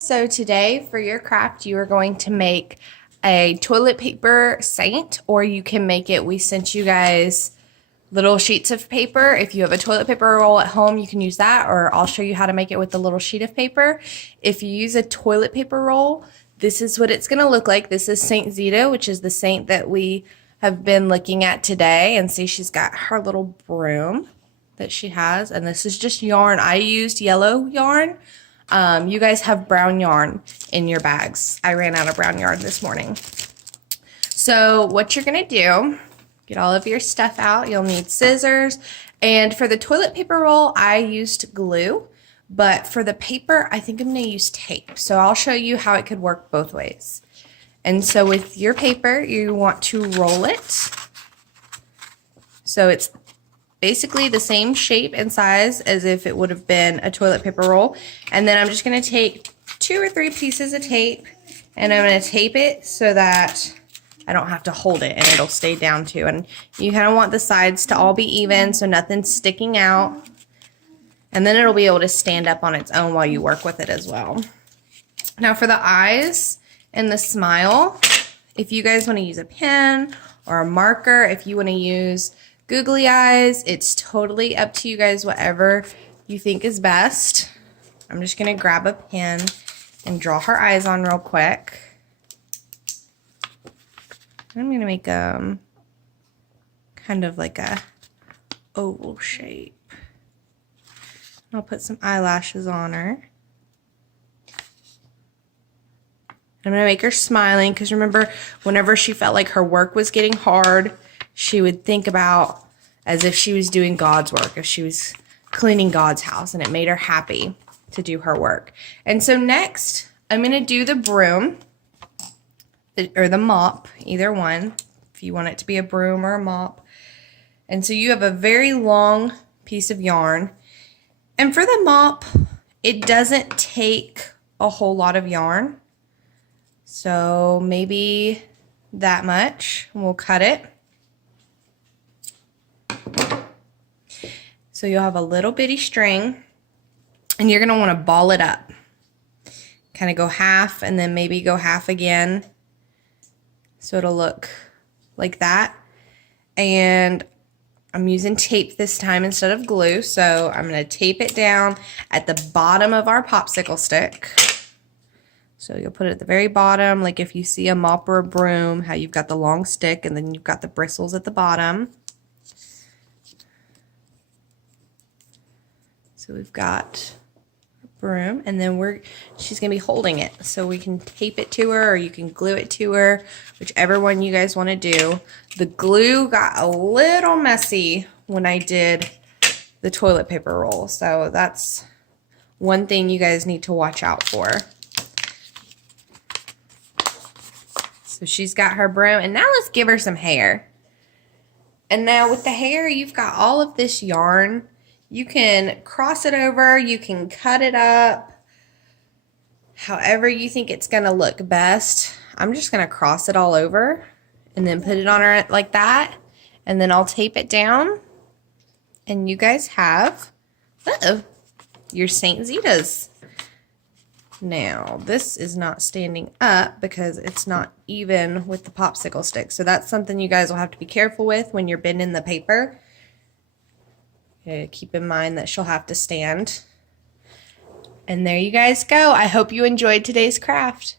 So today for your craft, you are going to make a toilet paper saint, or you can make it, we sent you guys little sheets of paper. If you have a toilet paper roll at home, you can use that, or I'll show you how to make it with the little sheet of paper. If you use a toilet paper roll, this is what it's gonna look like. This is St Zita, which is the saint that we have been looking at today. And see, she's got her little broom that she has, and this is just yarn. I used yellow yarn. You guys have brown yarn in your bags. I ran out of brown yarn this morning. So what you're gonna do, get all of your stuff out. You'll need scissors. And for the toilet paper roll, I used glue. But for the paper, I think I'm gonna use tape. So I'll show you how it could work both ways. And so with your paper, you want to roll it. So it's basically the same shape and size as if it would have been a toilet paper roll. And then I'm just gonna take 2 or 3 pieces of tape, and I'm gonna tape it so that I don't have to hold it and it'll stay down too. And you kind of want the sides to all be even so nothing's sticking out. And then it'll be able to stand up on its own while you work with it as well. Now for the eyes and the smile, if you guys want to use a pen or a marker, if you want to use googly eyes, it's totally up to you guys, whatever you think is best. I'm just going to grab a pen and draw her eyes on real quick. I'm going to make kind of like a oval shape. I'll put some eyelashes on her. I'm going to make her smiling because remember, whenever she felt like her work was getting hard, she would think about as if she was doing God's work, if she was cleaning God's house, and it made her happy to do her work. And so next, I'm going to do the broom, or the mop, either one, if you want it to be a broom or a mop. And so you have a very long piece of yarn. And for the mop, it doesn't take a whole lot of yarn. So maybe that much, and we'll cut it. So you'll have a little bitty string, and you're going to want to ball it up. Kind of go half, and then maybe go half again. So it'll look like that. And I'm using tape this time instead of glue. So I'm going to tape it down at the bottom of our popsicle stick. So you'll put it at the very bottom, like if you see a mop or a broom, how you've got the long stick and then you've got the bristles at the bottom. So we've got a broom, and then she's gonna be holding it. So we can tape it to her, or you can glue it to her, whichever one you guys wanna do. The glue got a little messy when I did the toilet paper roll. So that's one thing you guys need to watch out for. So she's got her broom, and now let's give her some hair. And now with the hair, you've got all of this yarn. You can cross it over, you can cut it up, however you think it's gonna look best. I'm just gonna cross it all over and then put it on her like that. And then I'll tape it down. And you guys have, your St. Zitas. Now, this is not standing up because it's not even with the popsicle stick. So that's something you guys will have to be careful with when you're bending the paper. Keep in mind that she'll have to stand. And there you guys go. I hope you enjoyed today's craft.